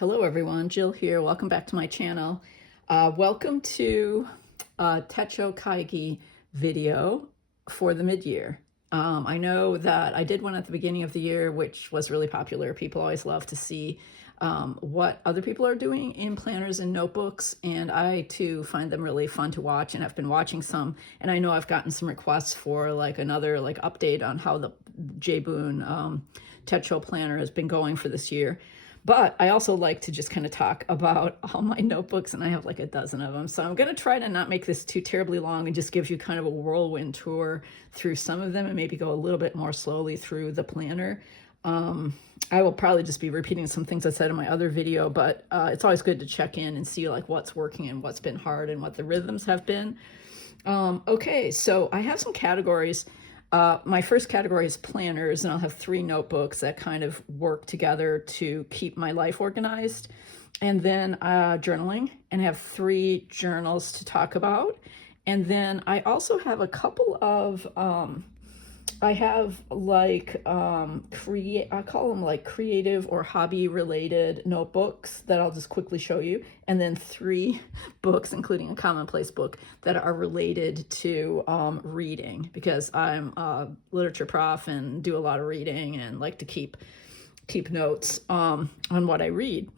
Hello everyone, Jill here. Welcome back to my channel. Welcome to Techo Kaigi video for the mid-year. I know that I did one at the beginning of the year, which was really popular. People always love to see what other people are doing in planners and notebooks, and I too find them really fun to watch, and I've been watching some, and I know I've gotten some requests for like another update on how the J-Boon Techo planner has been going for this year. But I also like to just kind of talk about all my notebooks, and I have like a dozen of them. So I'm going to try to not make this too terribly long and just give you kind of a whirlwind tour through some of them and maybe go a little bit more slowly through the planner. I will probably just be repeating some things I said in my other video, but it's always good to check in and see like what's working and what's been hard and what the rhythms have been. Okay, so I have some categories. My first category is planners, and I'll have 3 notebooks that kind of work together to keep my life organized. And then journaling, and I have 3 journals to talk about. And then I also have a couple of, I have like, I call them like creative or hobby related notebooks that I'll just quickly show you. And then 3 books, including a Commonplace book, that are related to reading, because I'm a literature prof and do a lot of reading and like to keep notes on what I read.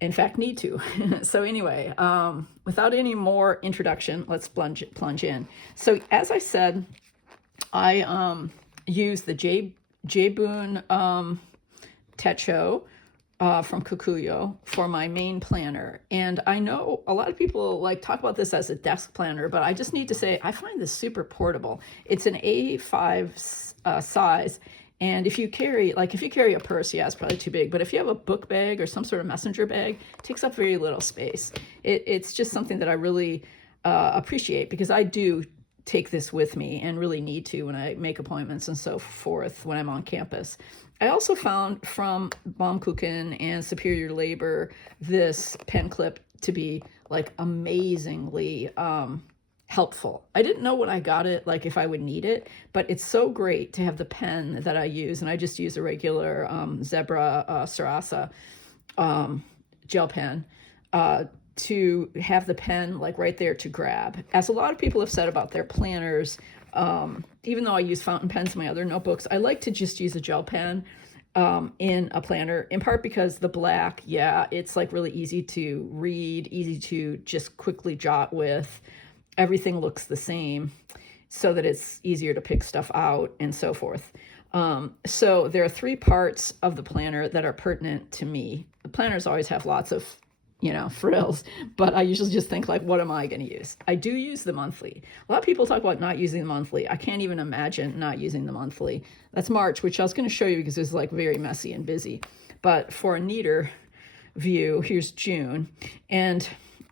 In fact, need to. So anyway, without any more introduction, let's plunge in. So as I said, I use the J-Boon Techo from Kikuyo for my main planner. And I know a lot of people like talk about this as a desk planner, but I just need to say I find this super portable. It's an A5 size. And if you carry a purse, yeah, it's probably too big. But if you have a book bag or some sort of messenger bag, it takes up very little space. It's just something that I really appreciate, because I do take this with me and really need to when I make appointments and so forth when I'm on campus. I also found from Baumkuchen and Superior Labor this pen clip to be like amazingly helpful. I didn't know when I got it, like if I would need it, but it's so great to have the pen that I use. And I just use a regular Zebra Sarasa gel pen to have the pen like right there to grab. As a lot of people have said about their planners, even though I use fountain pens in my other notebooks, I like to just use a gel pen in a planner, in part because the black, yeah, it's like really easy to read, easy to just quickly jot with. Everything looks the same so that it's easier to pick stuff out and so forth. So there are 3 parts of the planner that are pertinent to me. The planners always have lots of frills, but I usually just think like, what am I going to use? I do use the monthly. A lot of people talk about not using the monthly. I can't even imagine not using the monthly. That's March, which I was going to show you because it's like very messy and busy. But for a neater view, here's June. And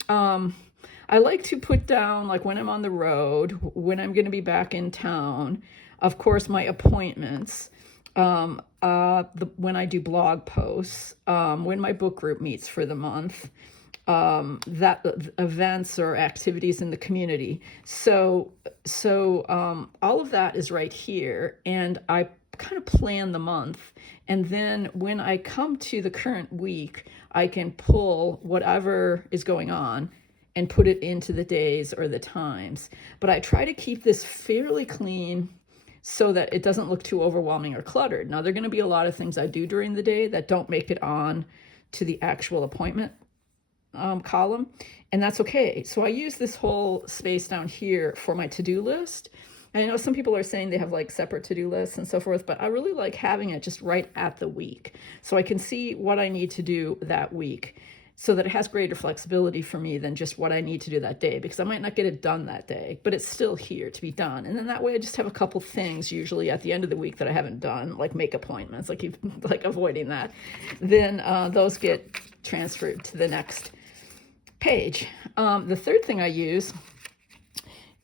I like to put down like when I'm on the road, when I'm going to be back in town, of course, my appointments, when I do blog posts, when my book group meets for the month, that events or activities in the community. So all of that is right here, and I kind of plan the month. And then when I come to the current week, I can pull whatever is going on and put it into the days or the times. But I try to keep this fairly clean so that it doesn't look too overwhelming or cluttered. Now, there are going to be a lot of things I do during the day that don't make it on to the actual appointment column, and that's okay. So I use this whole space down here for my to-do list. And I know some people are saying they have like separate to-do lists and so forth, but I really like having it just right at the week, so I can see what I need to do that week, so that it has greater flexibility for me than just what I need to do that day, because I might not get it done that day, but it's still here to be done. And then that way I just have a couple things usually at the end of the week that I haven't done, like make appointments, like avoiding that. Then those get transferred to the next page. The third thing I use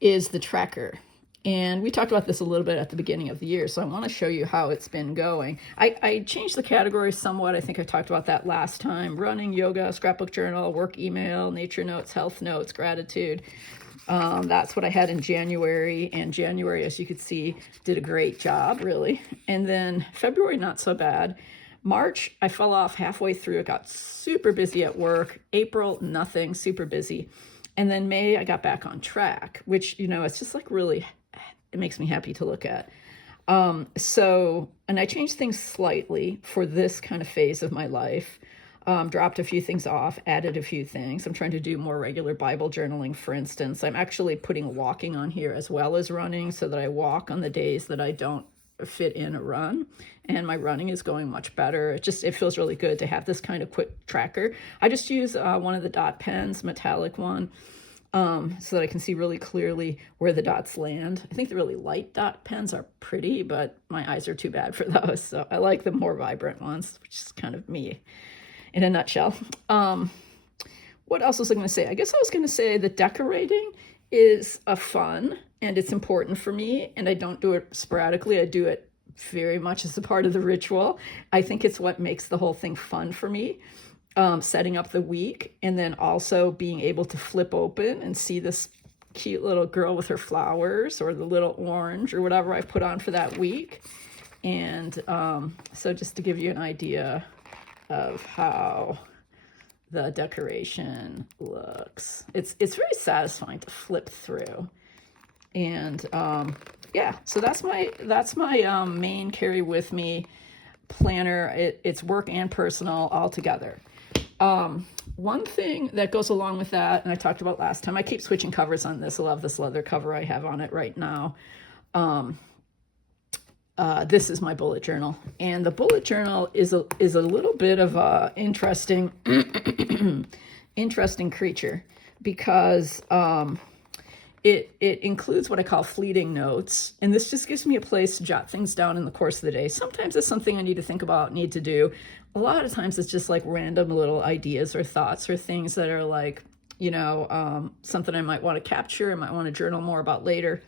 is the tracker. And we talked about this a little bit at the beginning of the year, so I want to show you how it's been going. I changed the categories somewhat. I think I talked about that last time. Running, yoga, scrapbook journal, work email, nature notes, health notes, gratitude. That's what I had in January. And January, as you could see, did a great job, really. And then February, not so bad. March, I fell off halfway through. It got super busy at work. April, nothing, super busy. And then May, I got back on track, which, it's just like really, it makes me happy to look at. And I changed things slightly for this kind of phase of my life. Dropped a few things off, added a few things. I'm trying to do more regular Bible journaling, for instance. I'm actually putting walking on here as well as running so that I walk on the days that I don't fit in a run, and my running is going much better. It feels really good to have this kind of quick tracker. I just use one of the dot pens, metallic one, so that I can see really clearly where the dots land. I think the really light dot pens are pretty, but my eyes are too bad for those, so I like the more vibrant ones, which is kind of me in a nutshell. What else was I going to say? I guess I was going to say that decorating is a fun and it's important for me, and I don't do it sporadically. I do it very much as a part of the ritual. I think it's what makes the whole thing fun for me, setting up the week, and then also being able to flip open and see this cute little girl with her flowers or the little orange or whatever I put on for that week. And so just to give you an idea of how the decoration looks, it's very satisfying to flip through. And yeah, so that's my main carry with me planner. It's work and personal all together. One thing that goes along with that, and I talked about last time, I keep switching covers on this. I love this leather cover I have on it right now. This is my bullet journal, and the bullet journal is a little bit of a interesting creature, because it includes what I call fleeting notes, and this just gives me a place to jot things down in the course of the day. Sometimes it's something I need to think about, need to do. A lot of times it's just like random little ideas or thoughts or things that are like, something I might want to capture, I might want to journal more about later.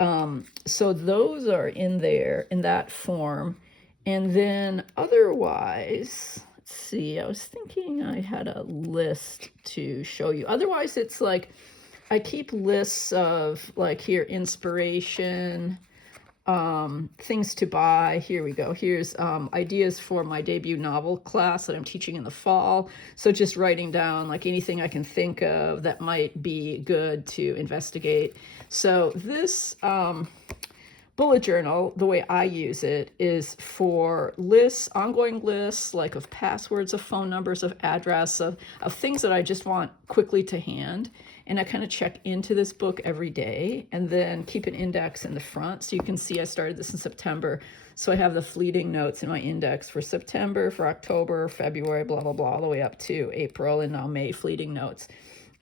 So those are in there in that form. And then otherwise, let's see, I was thinking I had a list to show you. Otherwise, it's like I keep lists of, like, here, inspiration, things to buy. Here we go. Here's ideas for my debut novel class that I'm teaching in the fall. So just writing down like anything I can think of that might be good to investigate. So this bullet journal, the way I use it is for lists, ongoing lists, like of passwords, of phone numbers, of address, of things that I just want quickly to hand. And I kind of check into this book every day and then keep an index in the front. So you can see I started this in September. So I have the fleeting notes in my index for September, for October, February, blah, blah, blah, all the way up to April, and now May, fleeting notes.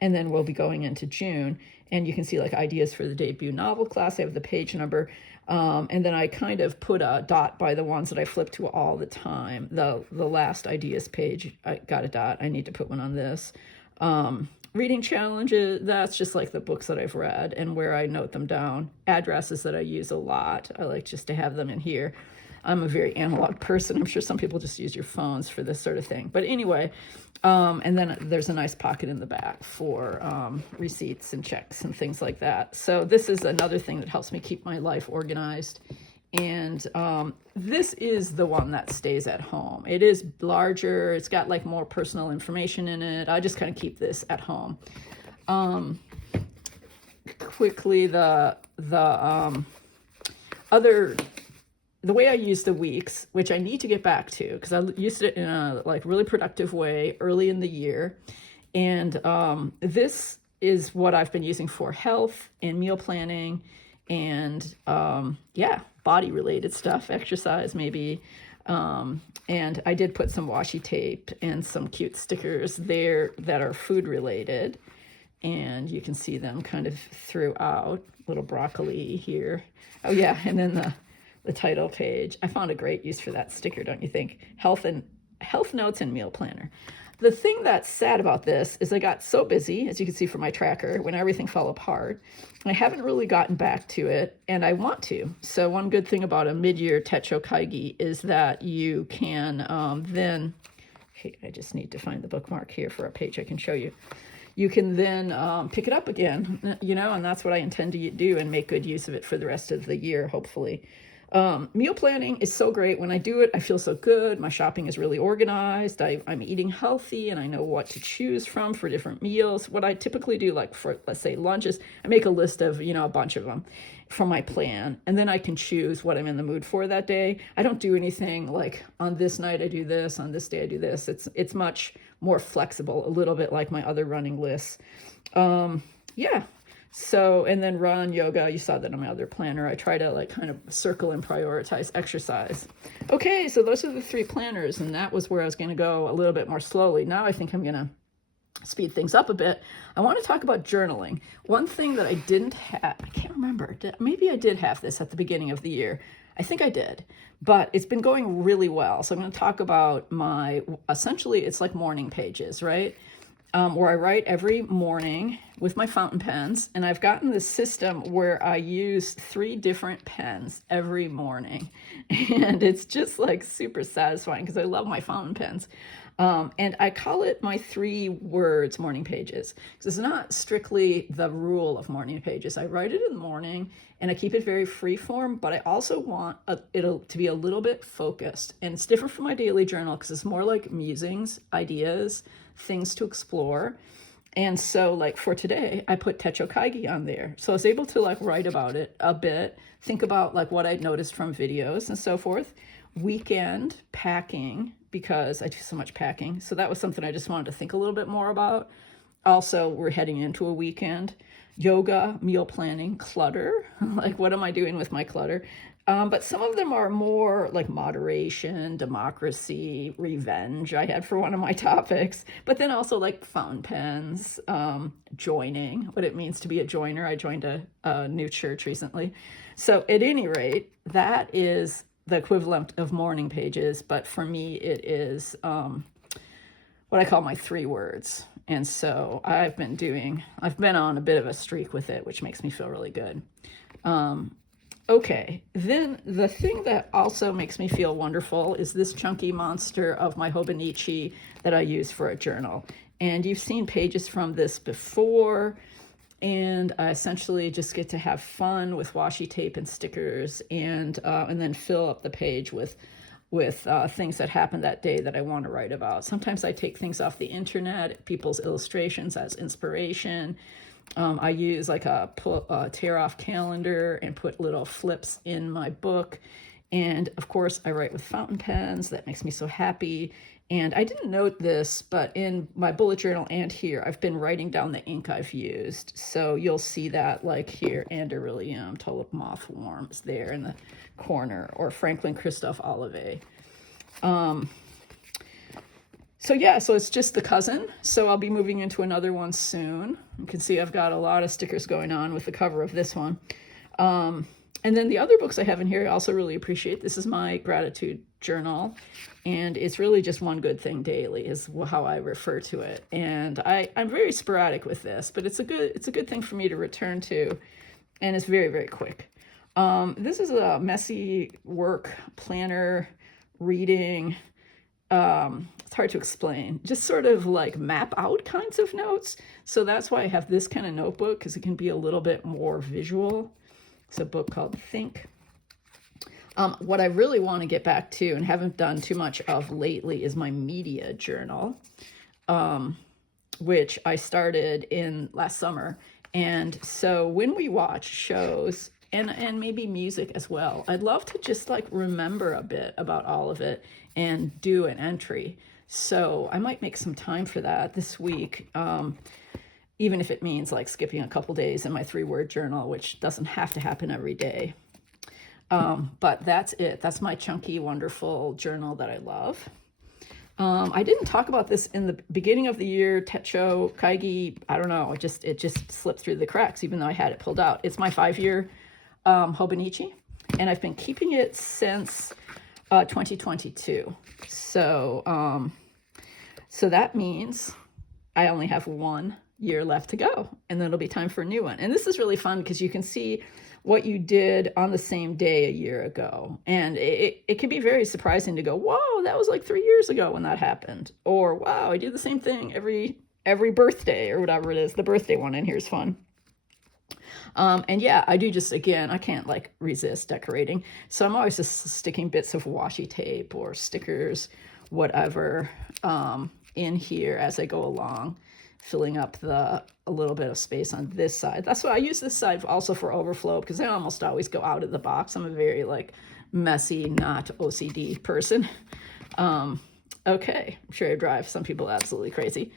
And then we'll be going into June. And you can see like ideas for the debut novel class. I have the page number. And then I kind of put a dot by the ones that I flip to all the time. The last ideas page, I got a dot. I need to put one on this. Reading challenges, that's just like the books that I've read and where I note them down. Addresses that I use a lot, I like just to have them in here. I'm a very analog person. I'm sure some people just use your phones for this sort of thing. But anyway, and then there's a nice pocket in the back for receipts and checks and things like that. So this is another thing that helps me keep my life organized. And this is the one that stays at home. It is larger. It's got like more personal information in it. I just kind of keep this at home. Quickly, the way I use the weeks, which I need to get back to, because I used it in a like really productive way early in the year. And this is what I've been using for health and meal planning and body related stuff, exercise maybe. And I did put some washi tape and some cute stickers there that are food related. And you can see them kind of throughout. Little broccoli here. Oh yeah, and then the title page. I found a great use for that sticker, don't you think? Health notes and meal planner. The thing that's sad about this is I got so busy, as you can see from my tracker, when everything fell apart. I haven't really gotten back to it, and I want to. So one good thing about a mid-year Techo Kaigi is that you can then, hey, I just need to find the bookmark here for a page I can show you. You can then pick it up again, and that's what I intend to do and make good use of it for the rest of the year, hopefully. Meal planning is so great. When I do it, I feel so good. My shopping is really organized. I'm eating healthy and I know what to choose from for different meals. What I typically do, like for, let's say, lunches, I make a list of, a bunch of them from my plan. And then I can choose what I'm in the mood for that day. I don't do anything like on this night I do this, on this day I do this. It's much more flexible, a little bit like my other running lists. Yeah. So, and then run, yoga, you saw that on my other planner. I try to like kind of circle and prioritize exercise. Okay, so those are the 3 planners, and that was where I was going to go a little bit more slowly. Now I think I'm going to speed things up a bit. I want to talk about journaling. One thing that I didn't have, I can't remember, maybe I did have this at the beginning of the year. I think I did, but it's been going really well. So I'm going to talk about essentially it's like morning pages, right? Where I write every morning with my fountain pens, and I've gotten this system where I use 3 different pens every morning, and it's just like super satisfying because I love my fountain pens. And I call it my 3 words morning pages because it's not strictly the rule of morning pages. I write it in the morning and I keep it very free form, but I also want it to be a little bit focused, and it's different from my daily journal because it's more like musings, ideas, things to explore. And so like for today, I put Techo Kaigi on there. So I was able to like write about it a bit, think about like what I'd noticed from videos and so forth. Weekend packing, because I do so much packing. So that was something I just wanted to think a little bit more about. Also, we're heading into a weekend. Yoga, meal planning, clutter. Like, what am I doing with my clutter? But some of them are more like moderation, democracy, revenge I had for one of my topics. But then also like fountain pens, joining, what it means to be a joiner. I joined a new church recently. So at any rate, that is the equivalent of morning pages. But for me, it is what I call my 3 words. And so I've been on a bit of a streak with it, which makes me feel really good. Okay, then the thing that also makes me feel wonderful is this chunky monster of my Hobonichi that I use for a journal. And you've seen pages from this before, and I essentially just get to have fun with washi tape and stickers, and then fill up the page with things that happened that day that I want to write about. Sometimes I take things off the internet, people's illustrations as inspiration. I use like a tear off calendar and put little flips in my book. And of course I write with fountain pens. That makes me so happy. And I didn't note this, but in my bullet journal and here, I've been writing down the ink I've used. So you'll see that like here, Anderillium, Tulip Moth Worms there in the corner, or Franklin Christoph Olive. So yeah, so it's just the cousin. So I'll be moving into another one soon. You can see I've got a lot of stickers going on with the cover of this one. And then the other books I have in here I also really appreciate. This is my gratitude journal, and it's really just one good thing daily is how I refer to it. And I'm very sporadic with this, but it's a good thing for me to return to, and it's very, very quick. This is a messy work planner reading. It's hard to explain, just sort of like map out kinds of notes. So that's why I have this kind of notebook, because it can be a little bit more visual. It's a book called Think. What I really want to get back to and haven't done too much of lately is my media journal, which I started in last summer. And so when we watch shows and maybe music as well, I'd love to just like remember a bit about all of it and do an entry. So I might make some time for that this week, even if it means like skipping a couple days in my 3-word journal, which doesn't have to happen every day. But that's it. That's my chunky, wonderful journal that I love. I didn't talk about this in the beginning of the year. Techo Kaigi, I don't know, it just slipped through the cracks, even though I had it pulled out. It's my 5-year Hobonichi, and I've been keeping it since 2022. So that means I only have 1 year left to go, and then it'll be time for a new one. And this is really fun because you can see what you did on the same day a year ago. And it can be very surprising to go, whoa, that was like 3 years ago when that happened. Or, wow, I do the same thing every birthday or whatever it is. The birthday one in here is fun. And yeah, I do just, again, I can't like resist decorating. So I'm always just sticking bits of washi tape or stickers, whatever, in here as I go along, filling up a little bit of space on this side. That's why I use this side also for overflow, because I almost always go out of the box. I'm a very like messy, not OCD person. Okay, I'm sure I drive some people absolutely crazy.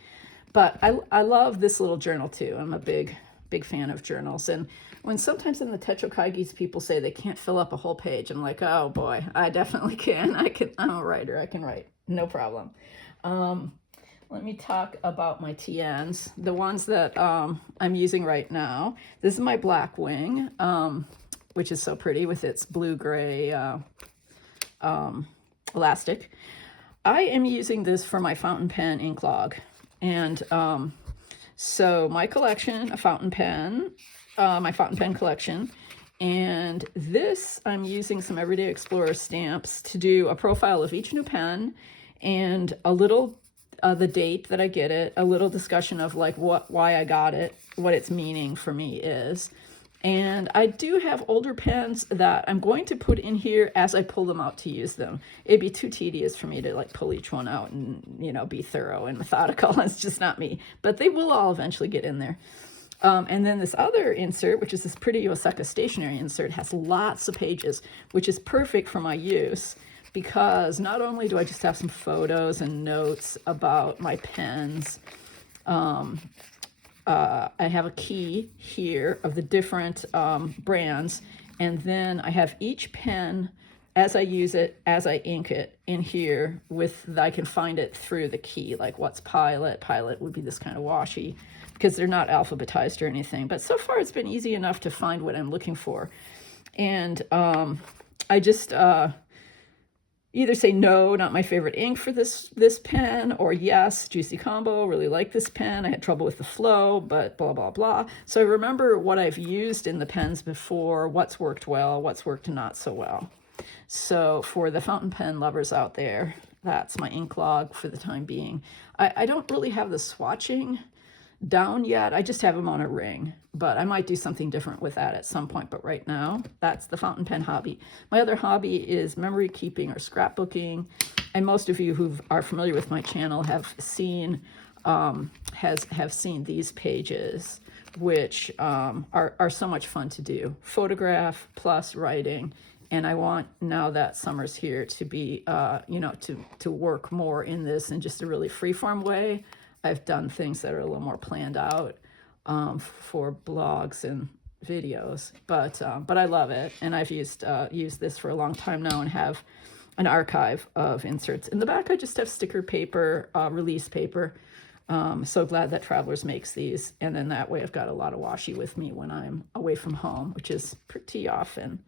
But I love this little journal too. I'm a big fan of journals. And when sometimes in the Techo Kaigis people say they can't fill up a whole page, I'm like, oh boy, I definitely can. I'm a writer. I can write, no problem. Let me talk about my TNs, the ones that I'm using right now. This is my black wing, which is so pretty with its blue-gray elastic. I am using this for my fountain pen ink log. And so my collection, a fountain pen, my fountain pen collection, and this I'm using some Everyday Explorer stamps to do a profile of each new pen and a little the date that I get it, a little discussion of like why I got it, what its meaning for me is. And I do have older pens that I'm going to put in here as I pull them out to use them. It'd be too tedious for me to like pull each one out and, you know, be thorough and methodical. It's just not me, but they will all eventually get in there. And then this other insert, which is this pretty Osaka stationery insert, has lots of pages, which is perfect for my use, because not only do I just have some photos and notes about my pens, I have a key here of the different brands, and then I have each pen as I use it, as I ink it in here I can find it through the key, like what's Pilot. Pilot would be this kind of washi, because they're not alphabetized or anything. But so far it's been easy enough to find what I'm looking for. And I just either say no, not my favorite ink for this pen, or yes, juicy combo, really like this pen. I had trouble with the flow, but blah, blah, blah. So I remember what I've used in the pens before, what's worked well, what's worked not so well. So for the fountain pen lovers out there, that's my ink log for the time being. I don't really have the swatching down yet. I just have them on a ring, but I might do something different with that at some point. But right now, that's the fountain pen hobby. My other hobby is memory keeping or scrapbooking. And most of you who are familiar with my channel have seen seen these pages, which are so much fun to do. Photograph plus writing. And I want, now that summer's here, to be, you know, to work more in this in just a really freeform way. I've done things that are a little more planned out for blogs and videos, but I love it, and I've used this for a long time now and have an archive of inserts. In the back, I just have sticker paper, release paper. So glad that Travelers makes these, and then that way I've got a lot of washi with me when I'm away from home, which is pretty often.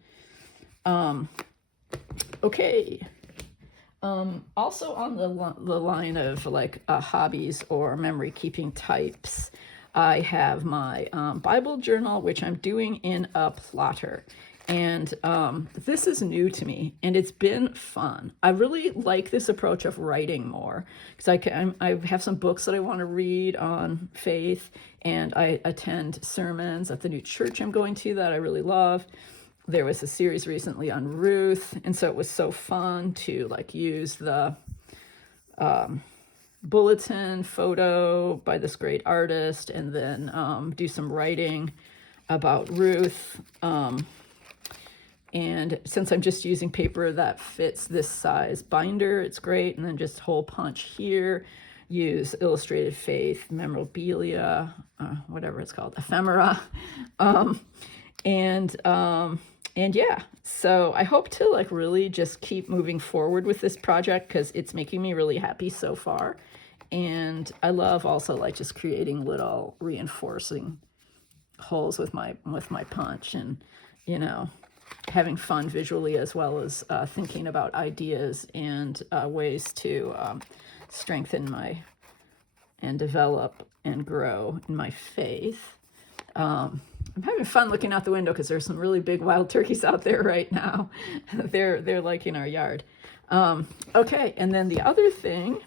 Okay. Also on the line of like hobbies or memory keeping types, I have my Bible journal, which I'm doing in a plotter. And this is new to me, and it's been fun. I really like this approach of writing more, because I have some books that I want to read on faith, and I attend sermons at the new church I'm going to that I really love. There was a series recently on Ruth, and so it was so fun to like use the bulletin photo by this great artist, and then do some writing about Ruth. And since I'm just using paper that fits this size binder, it's great. And then just hole punch here, use Illustrated Faith memorabilia, whatever it's called, ephemera. And yeah, so I hope to like really just keep moving forward with this project, because it's making me really happy so far. And I love also like just creating little reinforcing holes with my punch, and, you know, having fun visually, as well as thinking about ideas and ways to strengthen and develop and grow in my faith. I'm having fun looking out the window because there's some really big wild turkeys out there right now. They're like in our yard. Okay, and then the other thing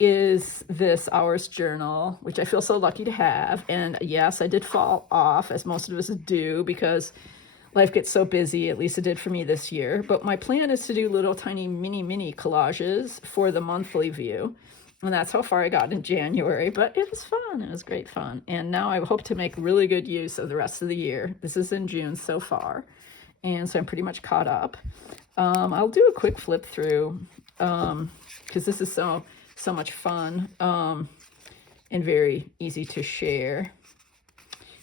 is this hours journal, which I feel so lucky to have. And yes, I did fall off, as most of us do, because life gets so busy. At least it did for me this year. But my plan is to do little tiny mini collages for the monthly view. And that's how far I got in January, but it was fun. It was great fun. And now I hope to make really good use of the rest of the year. This is in June so far. And so I'm pretty much caught up. I'll do a quick flip through because this is so much fun and very easy to share.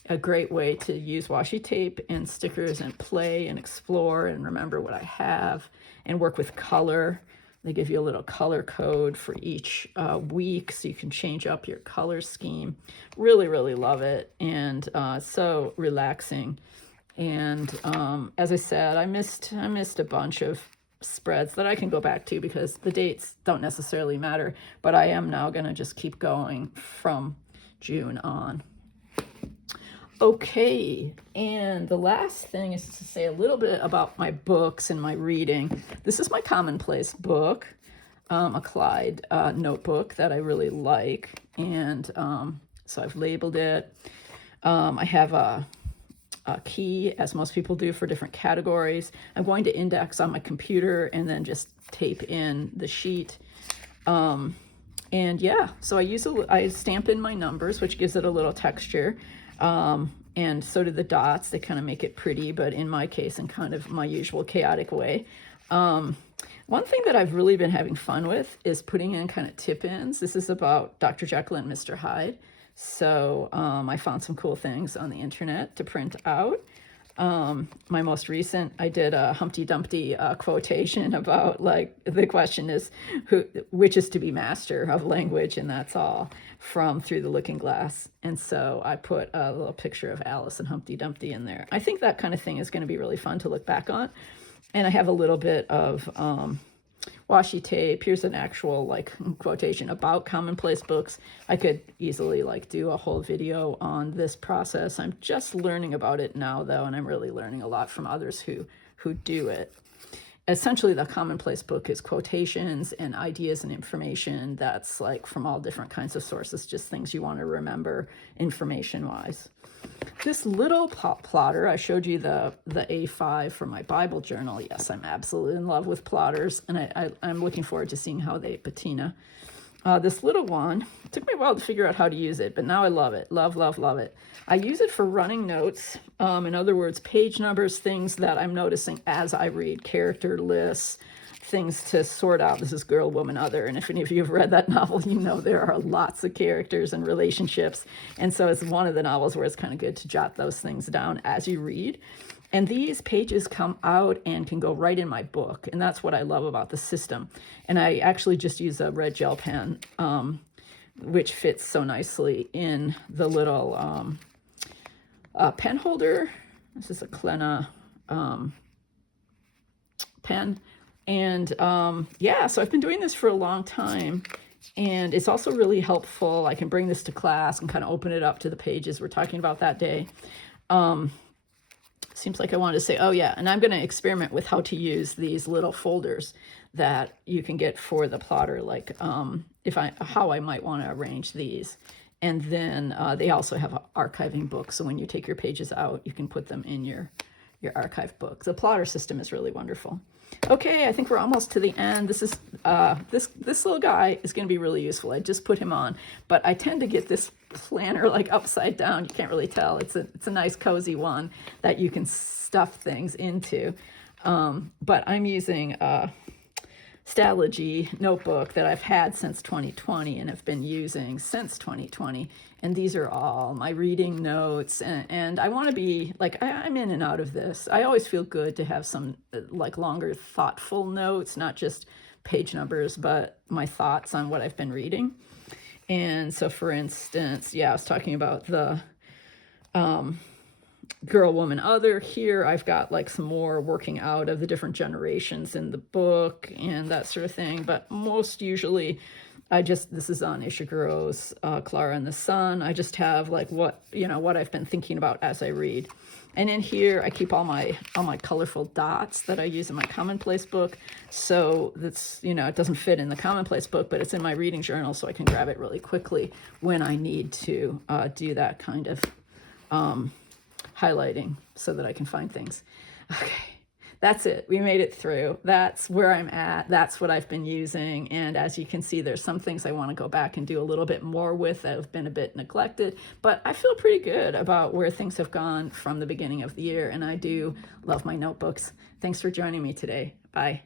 A great way to use washi tape and stickers and play and explore and remember what I have and work with color. They give you a little color code for each week, so you can change up your color scheme. Really, really love it, and so relaxing. And as I said, I missed a bunch of spreads that I can go back to because the dates don't necessarily matter, but I am now going to just keep going from June on. Okay, and the last thing is to say a little bit about my books and my reading. This is my Commonplace book, a Clyde notebook that I really like, and so I've labeled it. I have a key, as most people do, for different categories. I'm going to index on my computer and then just tape in the sheet. And yeah, so I stamp in my numbers, which gives it a little texture. And so do the dots. They kind of make it pretty, but in my case, in kind of my usual chaotic way. One thing that I've really been having fun with is putting in kind of tip-ins. This is about Dr. Jekyll and Mr. Hyde. So I found some cool things on the internet to print out. My most recent, I did a Humpty Dumpty quotation about, like, the question is, which is to be master of language, and that's all, from Through the Looking Glass. And so I put a little picture of Alice and Humpty Dumpty in there. I think that kind of thing is going to be really fun to look back on. And I have a little bit of washi tape. Here's an actual, like, quotation about Commonplace books. I could easily, like, do a whole video on this process. I'm just learning about it now, though, and I'm really learning a lot from others who do it. Essentially, the Commonplace book is quotations and ideas and information that's, like, from all different kinds of sources, just things you want to remember information-wise. This little plotter, I showed you the A5 for my Bible journal. Yes, I'm absolutely in love with plotters, and I'm looking forward to seeing how they patina. This little one, it took me a while to figure out how to use it, but now I love it. Love, love, love it. I use it for running notes. In other words, page numbers, things that I'm noticing as I read, character lists, things to sort out. This is Girl, Woman, Other. And if any of you have read that novel, you know there are lots of characters and relationships. And so it's one of the novels where it's kind of good to jot those things down as you read. And these pages come out and can go right in my book. And that's what I love about the system. And I actually just use a red gel pen, which fits so nicely in the little pen holder. This is a Klena pen. And yeah, so I've been doing this for a long time, and it's also really helpful. I can bring this to class and kind of open it up to the pages we're talking about that day. Seems like I wanted to say, oh yeah, and I'm going to experiment with how to use these little folders that you can get for the plotter, like how I might want to arrange these. And then they also have archiving books, so when you take your pages out, you can put them in your archive book. The plotter system is really wonderful. Okay, I think we're almost to the end. This is this little guy is going to be really useful. I just put him on, but I tend to get this planner like upside down. You can't really tell. It's a nice cozy one that you can stuff things into. But I'm using Stalogy notebook that I've had since 2020 and have been using since 2020. And these are all my reading notes. And I want to be, like, I'm in and out of this. I always feel good to have some, like, longer, thoughtful notes, not just page numbers, but my thoughts on what I've been reading. And so, for instance, yeah, I was talking about the girl, woman, other. Here I've got like some more working out of the different generations in the book and that sort of thing. But most usually this is on Ishiguro's Clara and the Sun. I just have like what I've been thinking about as I read. And in here I keep all my colorful dots that I use in my Commonplace book. So that's, it doesn't fit in the Commonplace book, but it's in my reading journal, so I can grab it really quickly when I need to do that kind of highlighting so that I can find things. Okay, that's it. We made it through. That's where I'm at. That's what I've been using. And as you can see, there's some things I want to go back and do a little bit more with that have been a bit neglected, but I feel pretty good about where things have gone from the beginning of the year. And I do love my notebooks. Thanks for joining me today. Bye.